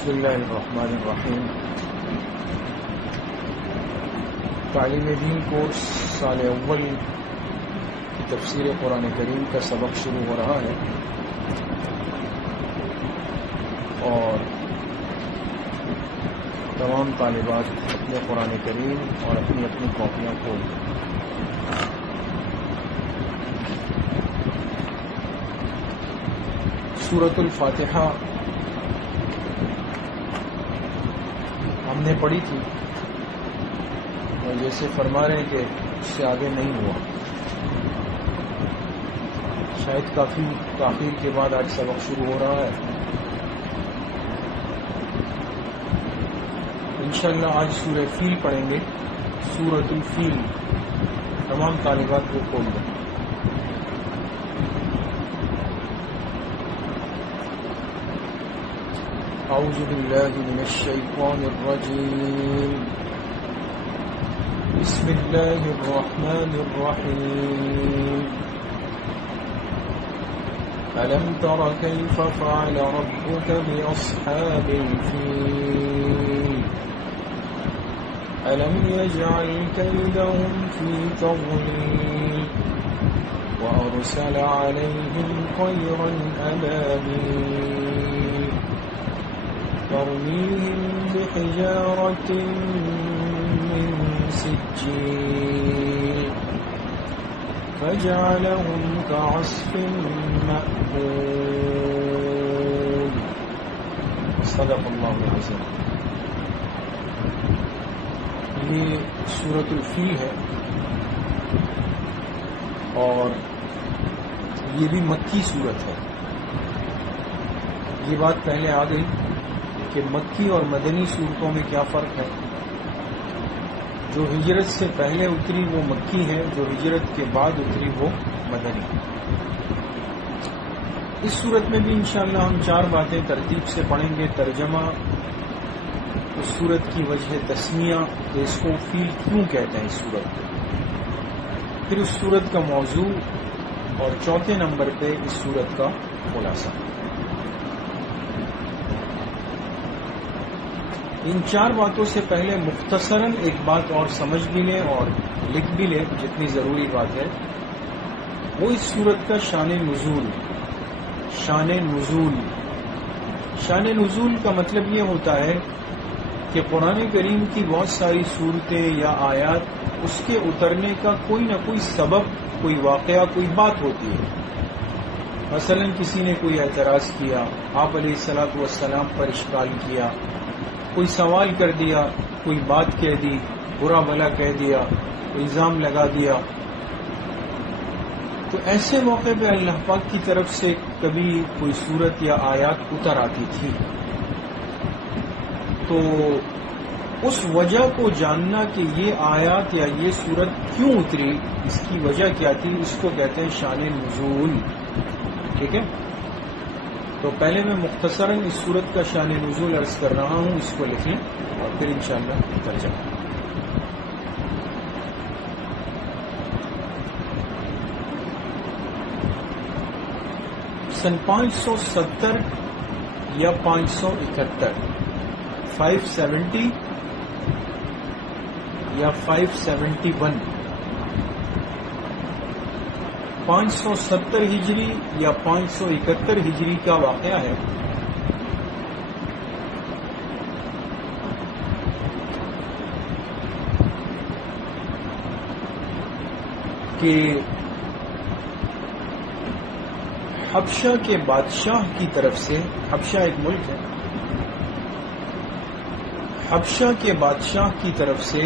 بسم اللہ الرحمن الرحیم۔ تعلیم دین کورس سال اول کی تفسیر قرآن کریم کا سبق شروع ہو رہا ہے اور تمام طالبات اپنے قرآن کریم اور اپنی اپنی کاپیاں کھول دیں۔ سورۃ الفاتحہ ہم نے پڑھی تھی اور جیسے فرما رہے ہیں کہ اس سے آگے نہیں ہوا، شاید کافی تاخیر کے بعد آج سبق شروع ہو رہا ہے۔ انشاءاللہ آج سورہ فیل پڑھیں گے، سورۃ الفیل۔ تمام طالبات کو کھول دیں۔ اعوذ باللہ من الشیطان الرجیم، بسم اللہ الرحمن الرحیم۔ ألم تر كيف فعل ربك بأصحاب الفيل ألم يجعل كيدهم في تضليل وأرسل عليهم طيرا أبابيل ترميهم بحجارة من سجيل فجعلهم كعصف مأكول۔ صدق اللہ العظیم۔ یہ سورۃ الفیل ہے اور یہ بھی مکی سورت ہے۔ یہ بات پہلے آ گئی کہ مکی اور مدنی صورتوں میں کیا فرق ہے۔ جو ہجرت سے پہلے اتری وہ مکی ہے، جو ہجرت کے بعد اتری وہ مدنی۔ اس صورت میں بھی انشاءاللہ ہم 4 باتیں ترتیب سے پڑھیں گے۔ ترجمہ، اس صورت کی وجہ تسمیہ کہ اس کو فیل کیوں کہتے ہیں اس صورت کو، پھر اس صورت کا موضوع اور چوتھے نمبر پہ اس صورت کا خلاصہ۔ ان 4 باتوں سے پہلے مختصراً ایک بات اور سمجھ بھی لیں اور لکھ بھی لیں، جتنی ضروری بات ہے، وہ اس صورت کا شان نزول۔ شان نزول کا مطلب یہ ہوتا ہے کہ قرآن کریم کی بہت ساری صورتیں یا آیات، اس کے اترنے کا کوئی نہ کوئی سبب، کوئی واقعہ، کوئی بات ہوتی ہے۔ مثلا کسی نے کوئی اعتراض کیا، آپ علیہ الصلوۃ والسلام پر اشکال کیا، کوئی سوال کر دیا، کوئی بات کہہ دی، برا بھلا کہہ دیا، الزام لگا دیا، تو ایسے موقع پہ اللہ پاک کی طرف سے کبھی کوئی صورت یا آیات اتر آتی تھی۔ تو اس وجہ کو جاننا کہ یہ آیات یا یہ صورت کیوں اتری، اس کی وجہ کیا تھی، اس کو کہتے ہیں شان نزول۔ ٹھیک ہے، تو پہلے میں مختصراً اس صورت کا شان نزول عرض کر رہا ہوں، اس کو لکھ لیں اور پھر انشاءاللہ ترجمہ۔ سن 570 یا 571، 570 یا 571، 570 ہجری یا 571 ہجری کا واقعہ ہے کہ حبشہ کے بادشاہ کی طرف سے، حبشہ ایک ملک ہے، حبشہ کے بادشاہ کی طرف سے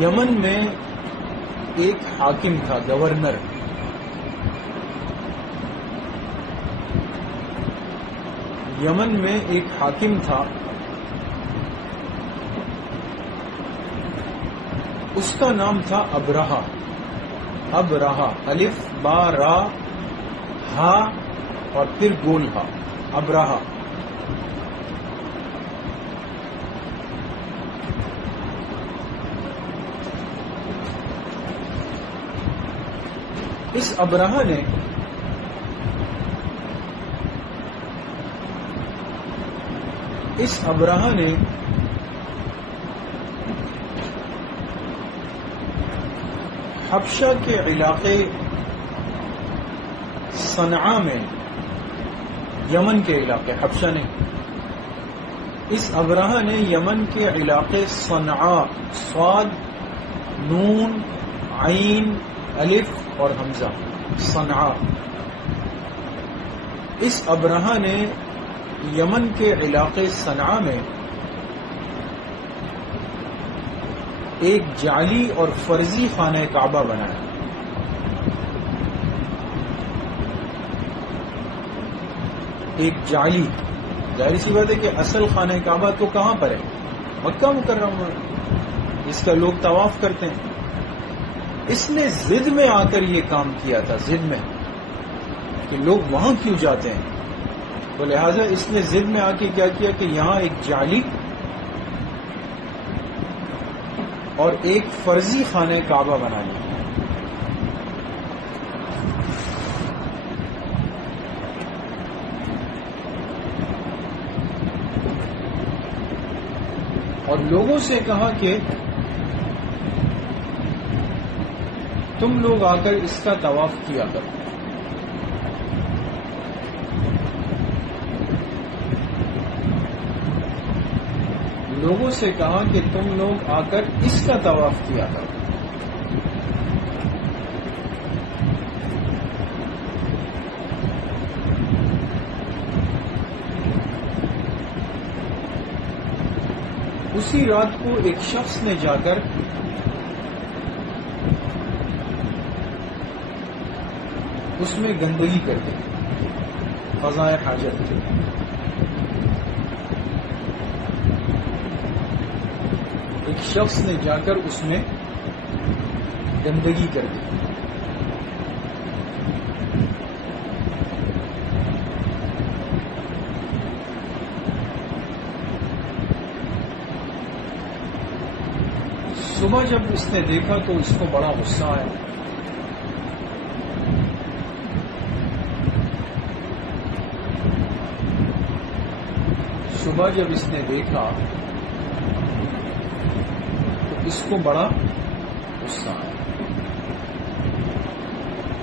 یمن میں ایک حاکم تھا، گورنر۔ یمن میں ایک حاکم تھا، اس کا نام تھا ابرہہ۔ ابرہہ، الف با را ہا اور پھر گول ہا، ابرہہ۔ اس ابرہہ نے اس ابرہہ نے حبشہ کے علاقے صنعاء میں، یمن کے علاقے، حبشہ نے، اس ابرہہ نے یمن کے علاقے صنعاء، صاد، نون، عین، الف اور حمزہ، صنعاء، اس ابرہہ نے یمن کے علاقے صنعاء میں ایک جعلی اور فرضی خانہ کعبہ بنایا۔ ایک جعلی، ظاہر سی بات ہے کہ اصل خانہ کعبہ تو کہاں پر ہے؟ مکہ مکرمہ، جس کا لوگ طواف کرتے ہیں۔ اس نے ضد میں آ کر یہ کام کیا تھا، ضد میں کہ لوگ وہاں کیوں جاتے ہیں، تو لہٰذا اس نے ضد میں آ کے کیا کیا کہ یہاں ایک جعلی اور ایک فرضی خانہ کعبہ بنا لیا۔ اور لوگوں سے کہا کہ تم لوگ آ کر اس کا طواف کیا کرو۔ لوگوں سے کہا کہ تم لوگ آ کر اس کا طواف کیا کرو۔ اسی رات کو ایک شخص نے جا کر اس میں گندگی کر دی، قضائے حاجت تھی۔ ایک شخص نے جا کر اس میں گندگی کر دی۔ صبح جب اس نے دیکھا تو اس کو بڑا غصہ آیا۔ صبح جب اس نے دیکھا تو اس کو بڑا غصہ آیا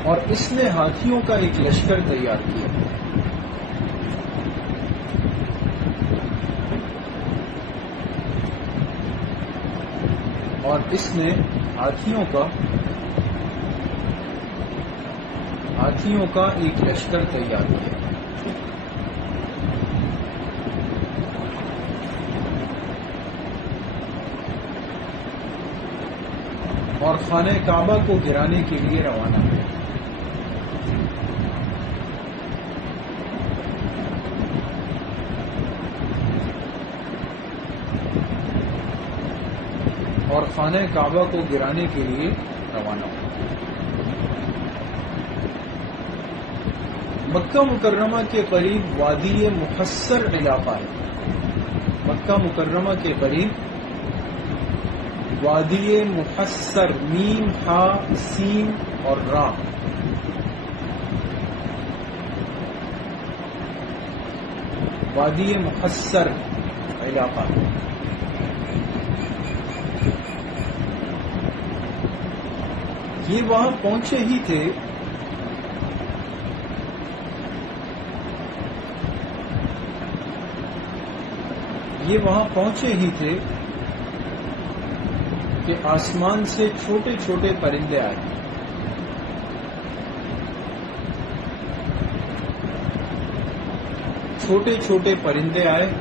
اور اس نے ہاتھیوں کا ایک لشکر تیار کیا۔ اور اس نے ہاتھیوں کا ایک لشکر تیار کیا۔ اور خانہ کعبہ کو گرانے کے لیے روانہ ہوئے۔ اور خانہ کعبہ کو گرانے کے لیے روانہ ہوا۔ مکہ مکرمہ کے قریب وادی محصر علاقہ ہے۔ مکہ مکرمہ کے قریب وادی محصر، میم، ہا، سین اور را، وادی محصر علاقہ ہے۔ یہ وہاں پہنچے ہی تھے کہ آسمان سے چھوٹے چھوٹے پرندے آئے۔ چھوٹے چھوٹے پرندے آئے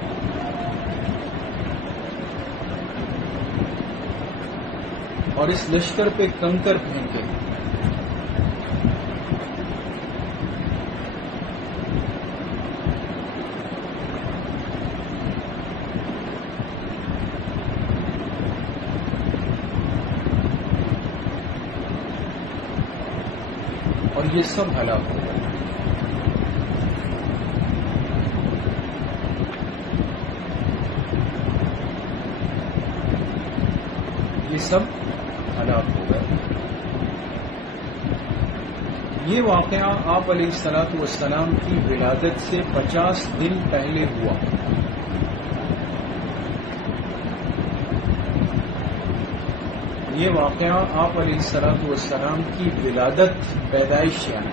اور اس لشکر پہ کنکر پھینکے۔ اور یہ سب ہلاک ہو گئے۔ یہ سب ہلاک ہو گئے۔ یہ واقعہ آپ علیہ الصلوۃ والسلام کی ولادت سے 50 دن پہلے ہوا۔ یہ واقعہ آپ علیہ السلام کی ولادت پیدائش یعنی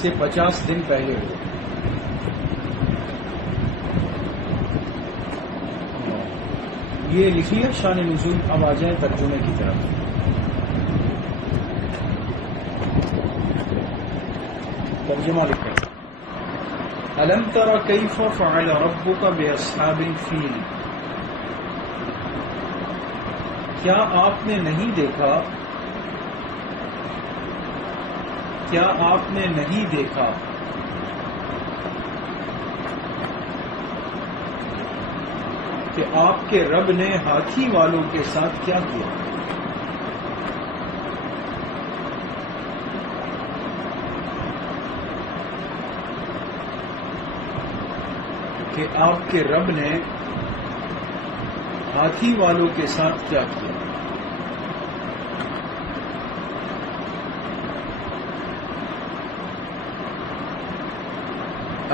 سے 50 دن پہلے ہوا. یہ لکھیے شان نزول. اب آ جائیں ترجمے کی طرف. ترجمہ لکھیں. الم تر کیف فعل ربک باصحاب الفیل. کیا آپ نے نہیں دیکھا کہ آپ کے رب نے ہاتھی والوں کے ساتھ کیا کیا؟ کہ آپ کے رب نے ہاتھی والوں کے ساتھ کیا کیا؟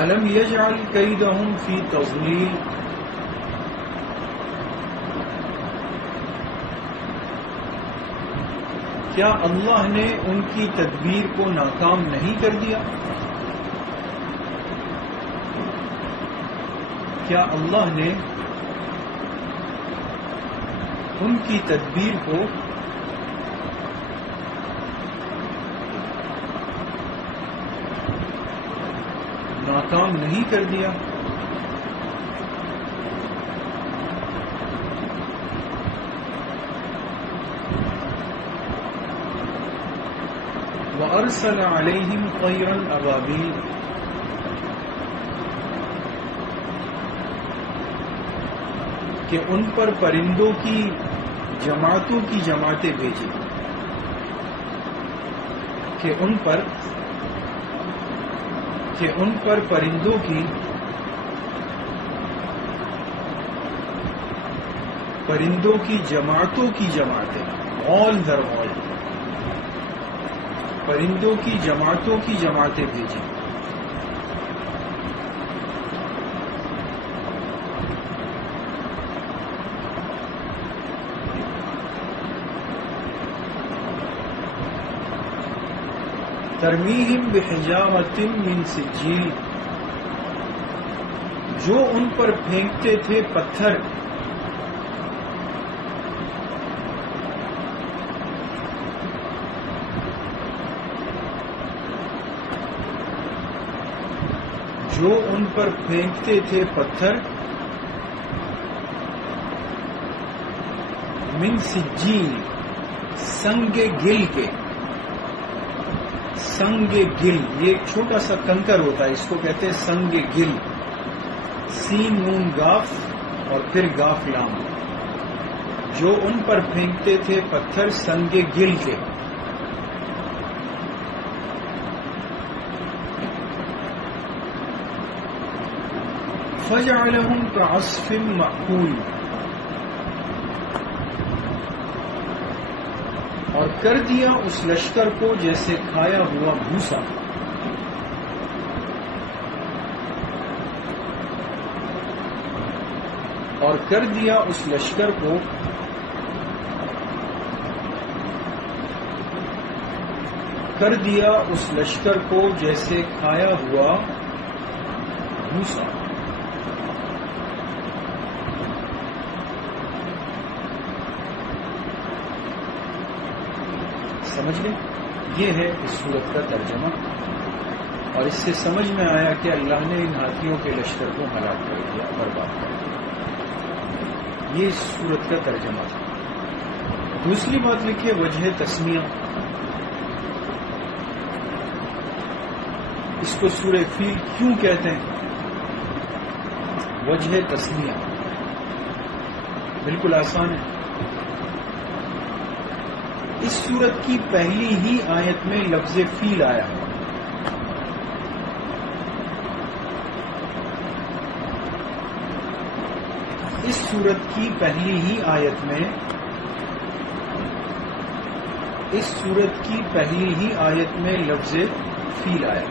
الم یجعل کیدہم فی تضلیل. کیا اللہ نے ان کی تدبیر کو ناکام نہیں کر دیا؟ کیا اللہ نے ان کی تدبیر کو ناکام نہیں کر دیا؟ وَأَرْسَلَ عَلَيْهِمْ طَيْرًا أَبَابِيلَ. کہ ان پر پرندوں کی جماعتوں کی جماعتیں بھیجی. کہ ان پر پرندوں کی جماعتوں کی جماعتیں. غول در غول. پرندوں کی جماعتوں کی جماعتیں بھیجی. ترمیہم بحجارۃ من سجیل. جو ان پر پھینکتے تھے پتھر من سجیل. سنگ گل کے. سنگ گل یہ ایک چھوٹا سا کنکر ہوتا ہے، اس کو کہتے ہیں سنگ گل. سین نون گاف اور پھر گاف لام. جو ان پر پھینکتے تھے پتھر سنگ گل کے. فجعلہم کعصف مأکول. اور کر دیا اس لشکر کو جیسے کھایا ہوا بھوسا. اور کر دیا اس لشکر کو جیسے کھایا ہوا بھوسا. سمجھ لیں، یہ ہے اس سورت کا ترجمہ. اور اس سے سمجھ میں آیا کہ اللہ نے ان ہاتھیوں کے لشکر کو ہلاک کر دیا، برباد کر دیا. یہ اس سورت کا ترجمہ تھا. دوسری بات لکھیے وجہ تسمیہ. اس کو سورہ فیل کیوں کہتے ہیں؟ وجہ تسمیہ بالکل آسان ہے. اس سورت کی پہلی ہی آیت میں لفظ فیل آیا ہے. اس سورت کی پہلی ہی آیت میں لفظ فیل آیا.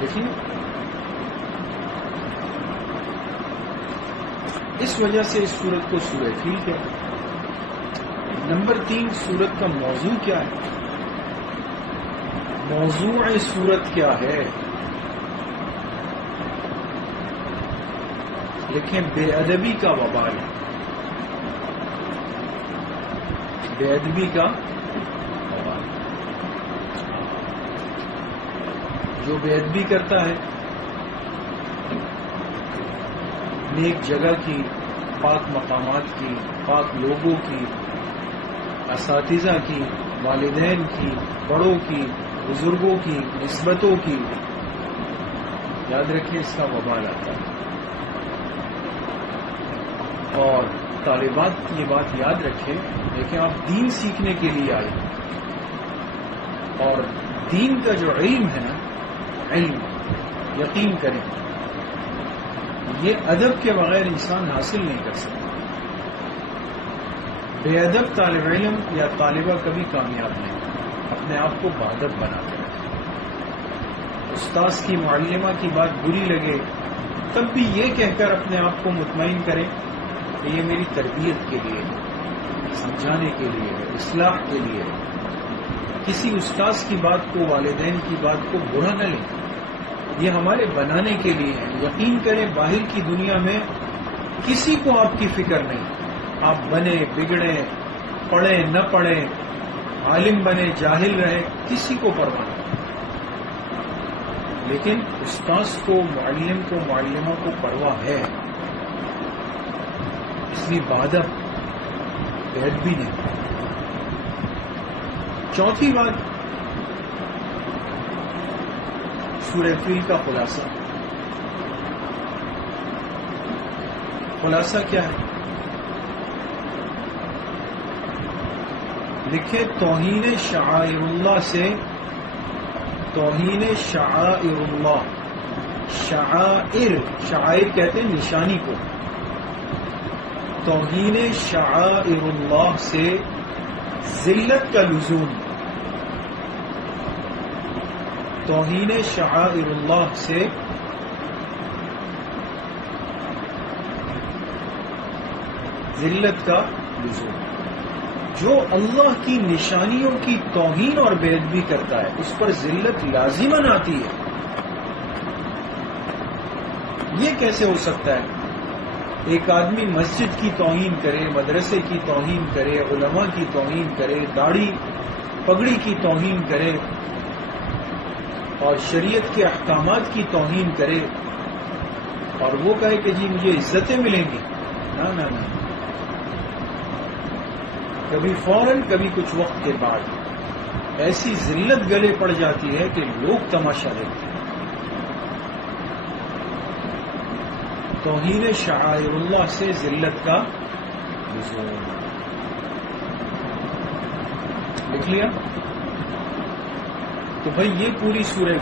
دیکھیے اس وجہ سے اس سورت کو سورہ فیل کہتے ہیں۔ نمبر 3، سورت کا موضوع کیا ہے؟ موضوع سورت کیا ہے؟ لکھیں بے ادبی کا وبال، بے ادبی کا وبال۔ جو بے ادبی کرتا ہے نیک جگہ کی، پاک مقامات کی، پاک لوگوں کی، اساتذہ کی، والدین کی، بڑوں کی، بزرگوں کی، نسبتوں کی، یاد رکھیں اس کا وبال آتا ہے۔ اور طالبات یہ بات یاد رکھیں، لیکن آپ دین سیکھنے کے لیے آئے، اور دین کا جو علم ہے نا، علم یقین کریں یہ ادب کے بغیر انسان حاصل نہیں کر سکتا۔ بے ادب طالب علم یا طالبہ کبھی کامیاب نہیں، اپنے آپ کو باادب بناتے رہے۔ استاذ کی، معلمہ کی بات بری لگے تب بھی یہ کہہ کر اپنے آپ کو مطمئن کریں کہ یہ میری تربیت کے لیے ہے، سمجھانے کے لیے ہے، اصلاح کے لیے ہے۔ کسی استاذ کی بات کو، والدین کی بات کو برا نہ لیں، یہ ہمارے بنانے کے لیے ہے۔ یقین کریں باہر کی دنیا میں کسی کو آپ کی فکر نہیں، آپ بنے بگڑے، پڑھیں نہ پڑھیں، عالم بنے جاہل رہے، کسی کو پرواہ نہیں، لیکن استاذ کو، معلم کو، معلمہ کو پرواہ ہے، اس لیے بادب بید بھی نہیں۔ چوتھی بات، سورہ فیل کا خلاصہ۔ خلاصہ کیا ہے؟ لکھے توہین شعائر اللہ سے، توہین شعائر اللہ، شعائر، شعائر کہتے ہیں نشانی کو، توہین شعائر اللہ سے ذلت کا لزوم، توہین شعائر اللہ سے ذلت کا لزوم۔ جو اللہ کی نشانیوں کی توہین اور بے ادبی کرتا ہے اس پر ذلت لازماً آتی ہے۔ یہ کیسے ہو سکتا ہے؟ ایک آدمی مسجد کی توہین کرے، مدرسے کی توہین کرے، علماء کی توہین کرے، داڑھی پگڑی کی توہین کرے اور شریعت کے احکامات کی توہین کرے، اور وہ کہے کہ جی مجھے عزتیں ملیں گی۔ نہ نہ نہ، کبھی فوراً، کبھی کچھ وقت کے بعد ایسی ذلت گلے پڑ جاتی ہے کہ لوگ تماشا دیکھتے ہیں۔ توہین شعائر اللہ سے ذلت کا لزوم، لکھ لیا؟ تو بھائی یہ پوری سورہ